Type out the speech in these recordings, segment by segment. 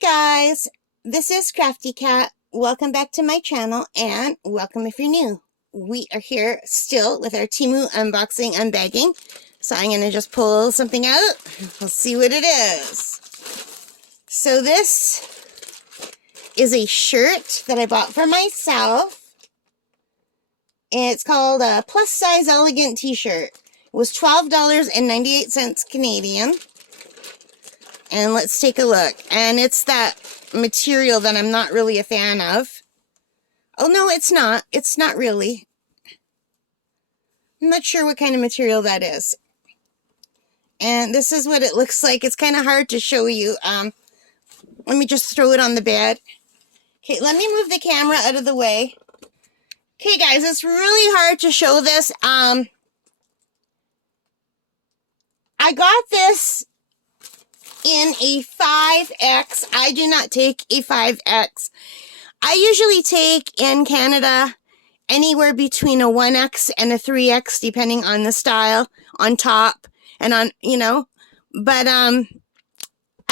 Hi guys, this is Crafty Cat. Welcome back to my channel and welcome if you're new. We are here still with our Temu unboxing, unbagging. So I'm going to just pull something out. We'll see what it is. So this is a shirt that I bought for myself. It's called a plus size elegant t-shirt. It was $12.98 Canadian. And let's take a look. And it's that material that I'm not really a fan of. Oh, no, it's not. It's not really. I'm not sure what kind of material that is. And this is what it looks like. It's kind of hard to show you. Let me just throw it on the bed. Okay, let me move the camera out of the way. Okay, guys, it's really hard to show this. I got this in a 5X. I do not take a 5X. I usually take in Canada anywhere between a 1X and a 3X, depending on the style, on top, and on, you know. But I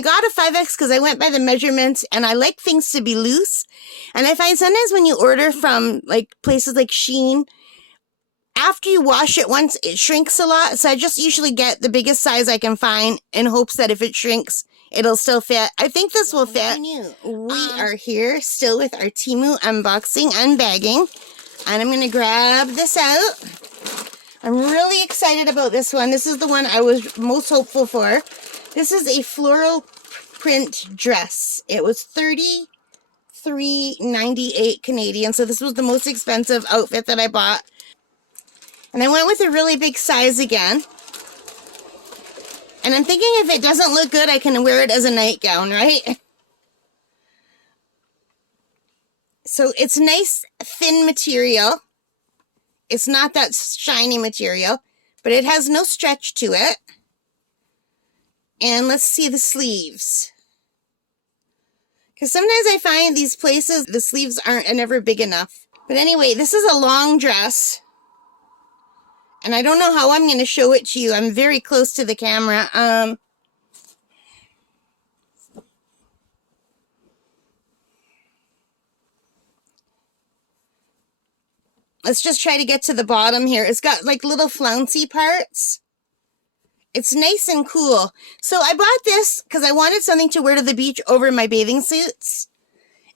got a 5X because I went by the measurements, and I like things to be loose. And I find sometimes when you order from like places like Shein, after you wash it once, it shrinks a lot. So I just usually get the biggest size I can find in hopes that if it shrinks, it'll still fit. I think this will fit. We are here still with our Temu unboxing, unbagging. And I'm going to grab this out. I'm really excited about this one. This is the one I was most hopeful for. This is a floral print dress. It was $33.98 Canadian. So this was the most expensive outfit that I bought. And I went with a really big size again. And I'm thinking if it doesn't look good, I can wear it as a nightgown, right? So it's nice, thin material. It's not that shiny material, but it has no stretch to it. And let's see the sleeves. Because sometimes I find these places, the sleeves aren't never big enough. But anyway, this is a long dress. And I don't know how I'm going to show it to you. I'm very close to the camera. Let's just try to get to the bottom here. It's got like little flouncy parts. It's nice and cool. So I bought this because I wanted something to wear to the beach over my bathing suits.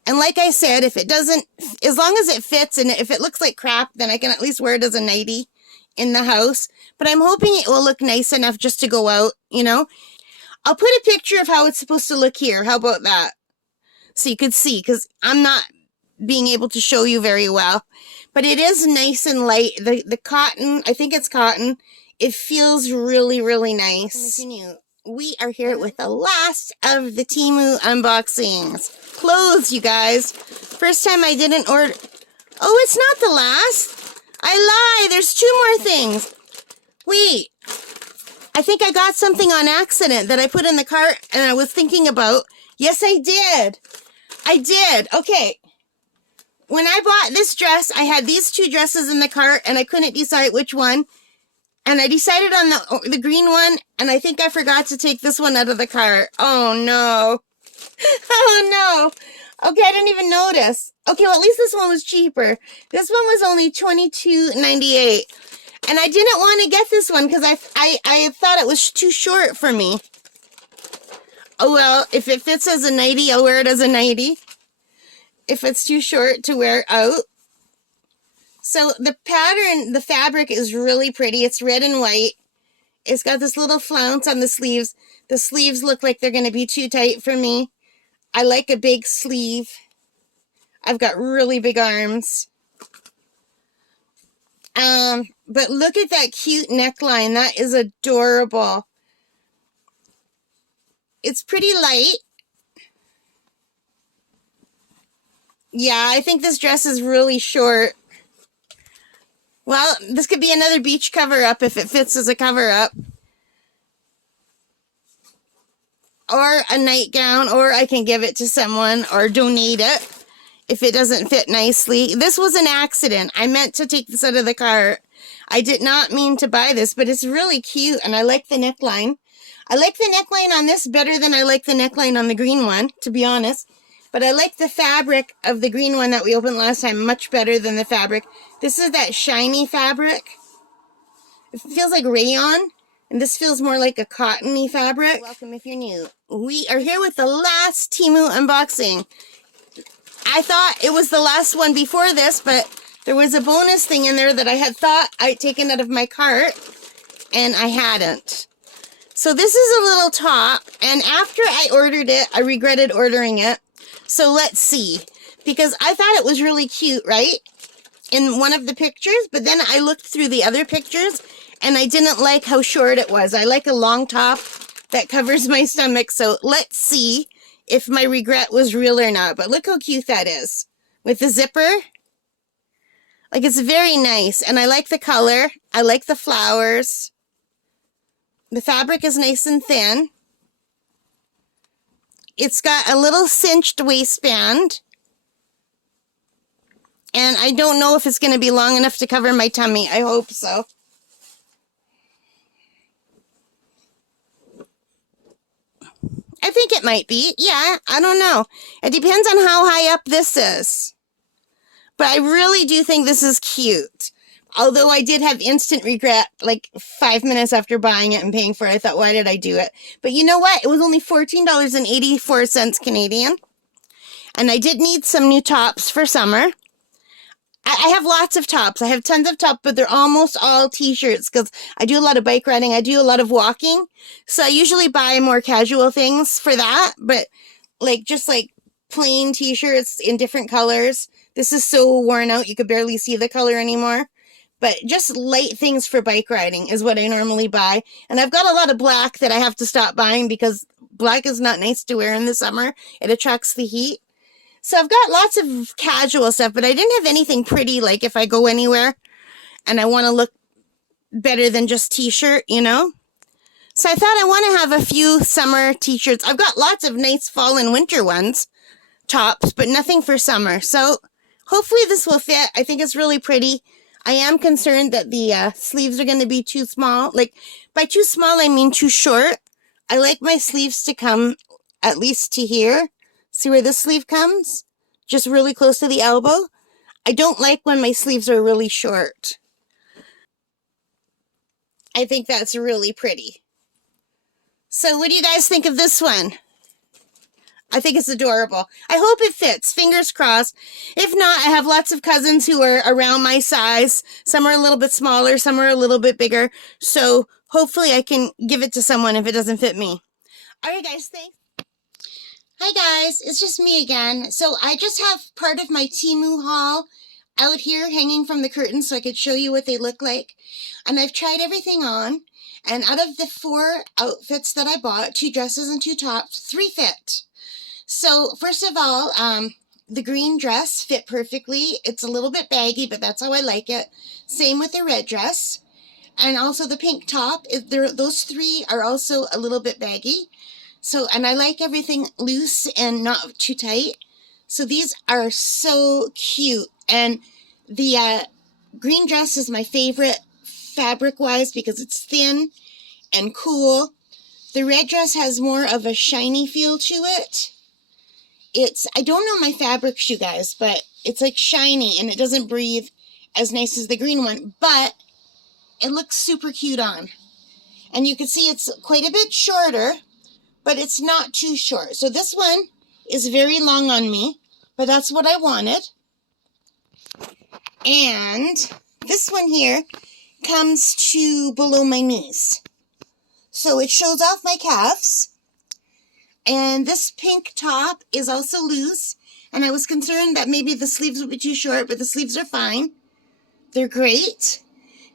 And like I said, if it doesn't, as long as it fits and if it looks like crap, then I can at least wear it as a nightie in the house. But I'm hoping it will look nice enough just to go out, you know. I'll put a picture of how it's supposed to look here. How about that? So you could see, because I'm not being able to show you very well. But it is nice and light. The cotton, I think it's cotton. It feels really, really nice. We are here with the last of the Temu unboxings. Clothes, you guys. First time I didn't order. Oh, it's not the last. I lie. There's two more things. Wait. I think I got something on accident that I put in the cart and I was thinking about. Yes, I did. I did. Okay. When I bought this dress, I had these two dresses in the cart and I couldn't decide which one. And I decided on the green one, and I think I forgot to take this one out of the cart. Oh, no. Oh, no. Okay, I didn't even notice. Okay, well, at least this one was cheaper. This one was only $22.98. And I didn't want to get this one because I thought it was too short for me. Oh, well, if it fits as a nightie, I'll wear it as a nightie. If it's too short to wear out. So the pattern, the fabric is really pretty. It's red and white. It's got this little flounce on the sleeves. The sleeves look like they're going to be too tight for me. I like a big sleeve. I've got really big arms. But look at that cute neckline. That is adorable. It's pretty light. Yeah, I think this dress is really short. Well, this could be another beach cover-up if it fits as a cover-up. Or a nightgown, or I can give it to someone or donate it if it doesn't fit nicely. This was an accident. I meant to take this out of the cart. I did not mean to buy this, but it's really cute, and I like the neckline. I like the neckline on this better than I like the neckline on the green one, to be honest. But I like the fabric of the green one that we opened last time much better than the fabric. This is that shiny fabric. It feels like rayon, and this feels more like a cottony fabric. Welcome if you're new. We are here with the last Temu unboxing. I thought it was the last one before this, but there was a bonus thing in there that I had thought I'd taken out of my cart, and I hadn't. So this is a little top, and after I ordered it, I regretted ordering it. So let's see, because I thought it was really cute, right? In one of the pictures, but then I looked through the other pictures, and I didn't like how short it was. I like a long top that covers my stomach, so let's see if my regret was real or not. But look how cute that is, with the zipper. Like, it's very nice, and I like the color. I like the flowers. The fabric is nice and thin. It's got a little cinched waistband. And I don't know if it's going to be long enough to cover my tummy. I hope so. I think it might be. Yeah, I don't know. It depends on how high up this is. But I really do think this is cute. Although I did have instant regret, like 5 minutes after buying it and paying for it. I thought, why did I do it? But you know what? It was only $14.84 Canadian. And I did need some new tops for summer. I have lots of tops. I have tons of tops, but they're almost all t-shirts because I do a lot of bike riding. I do a lot of walking. So I usually buy more casual things for that. But just plain t-shirts in different colors. This is so worn out, you could barely see the color anymore. But just light things for bike riding is what I normally buy. And I've got a lot of black that I have to stop buying because black is not nice to wear in the summer. It attracts the heat. So I've got lots of casual stuff, but I didn't have anything pretty, like if I go anywhere and I want to look better than just t-shirt, you know? So I thought I want to have a few summer t-shirts. I've got lots of nice fall and winter ones, tops, but nothing for summer. So hopefully this will fit. I think it's really pretty. I am concerned that the sleeves are going to be too small. Like, by too small, I mean too short. I like my sleeves to come at least to here. See where this sleeve comes? Just really close to the elbow. I don't like when my sleeves are really short. I think that's really pretty. So what do you guys think of this one? I think it's adorable. I hope it fits. Fingers crossed. If not, I have lots of cousins who are around my size. Some are a little bit smaller, some are a little bit bigger. So hopefully I can give it to someone if it doesn't fit me. All right, guys, thanks. Hi guys, it's just me again. So I just have part of my Temu haul out here hanging from the curtain so I could show you what they look like. And I've tried everything on. And out of the 4 outfits that I bought, 2 dresses and 2 tops, 3 fit. So first of all, the green dress fit perfectly. It's a little bit baggy, but that's how I like it. Same with the red dress. And also the pink top. Those 3 are also a little bit baggy. So, and I like everything loose and not too tight. So these are so cute. And the green dress is my favorite fabric-wise because it's thin and cool. The red dress has more of a shiny feel to it. I don't know my fabrics, you guys, but it's like shiny and it doesn't breathe as nice as the green one. But it looks super cute on. And you can see it's quite a bit shorter, but it's not too short. So this one is very long on me, but that's what I wanted. And this one here comes to below my knees. So it shows off my calves. And this pink top is also loose. And I was concerned that maybe the sleeves would be too short, but the sleeves are fine. They're great.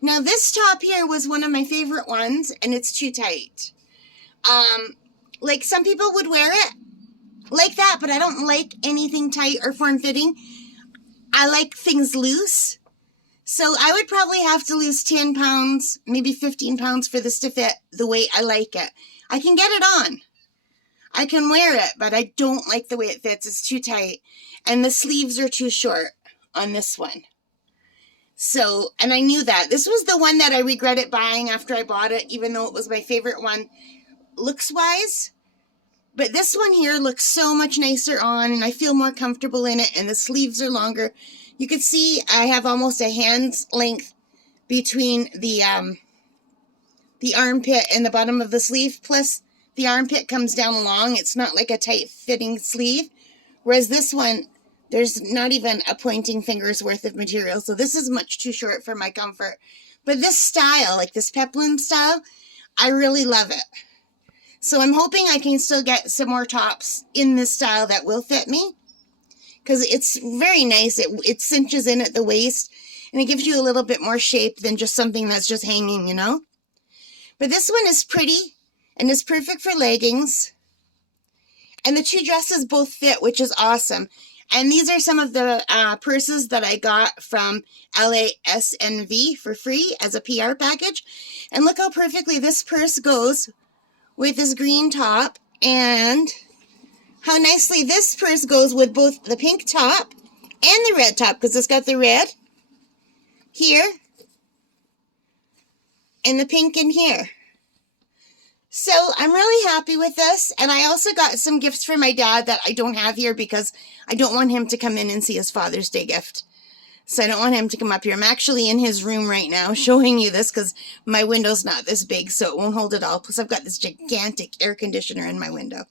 Now this top here was one of my favorite ones, and it's too tight. Like some people would wear it like that, but I don't like anything tight or form-fitting. I like things loose. So I would probably have to lose 10 pounds, maybe 15 pounds for this to fit the way I like it. I can get it on. I can wear it, but I don't like the way it fits. It's too tight. And the sleeves are too short on this one. So, and I knew that. This was the one that I regretted buying after I bought it, even though it was my favorite one. looks wise. But this one here looks so much nicer on, and I feel more comfortable in it, and the sleeves are longer. You can see I have almost a hand's length between the armpit and the bottom of the sleeve, plus the armpit comes down long. It's not like a tight fitting sleeve, whereas this one, there's not even a pointing finger's worth of material, so this is much too short for my comfort. But this style, like this peplum style, I really love it. So I'm hoping I can still get some more tops in this style that will fit me, because it's very nice. It cinches in at the waist, and it gives you a little bit more shape than just something that's just hanging, you know? But this one is pretty, and is perfect for leggings. And the two dresses both fit, which is awesome. And these are some of the purses that I got from LASNV for free as a PR package. And look how perfectly this purse goes with this green top, and how nicely this purse goes with both the pink top and the red top, because it's got the red here and the pink in here. So I'm really happy with this, and I also got some gifts for my dad that I don't have here because I don't want him to come in and see his Father's Day gift. So I don't want him to come up here. I'm actually in his room right now showing you this because my window's not this big, so it won't hold it all. Plus I've got this gigantic air conditioner in my window.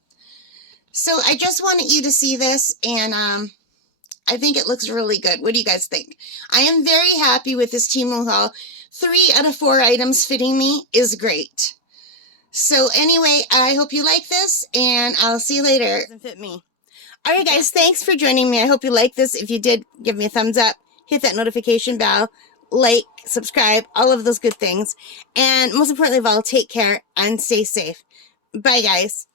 So I just wanted you to see this, and I think it looks really good. What do you guys think? I am very happy with this Temu haul. 3 out of 4 items fitting me is great. So anyway, I hope you like this, and I'll see you later. It doesn't fit me. All right, guys, thanks for joining me. I hope you like this. If you did, give me a thumbs up. Hit that notification bell, like, subscribe, all of those good things. And most importantly of all, take care and stay safe. Bye, guys.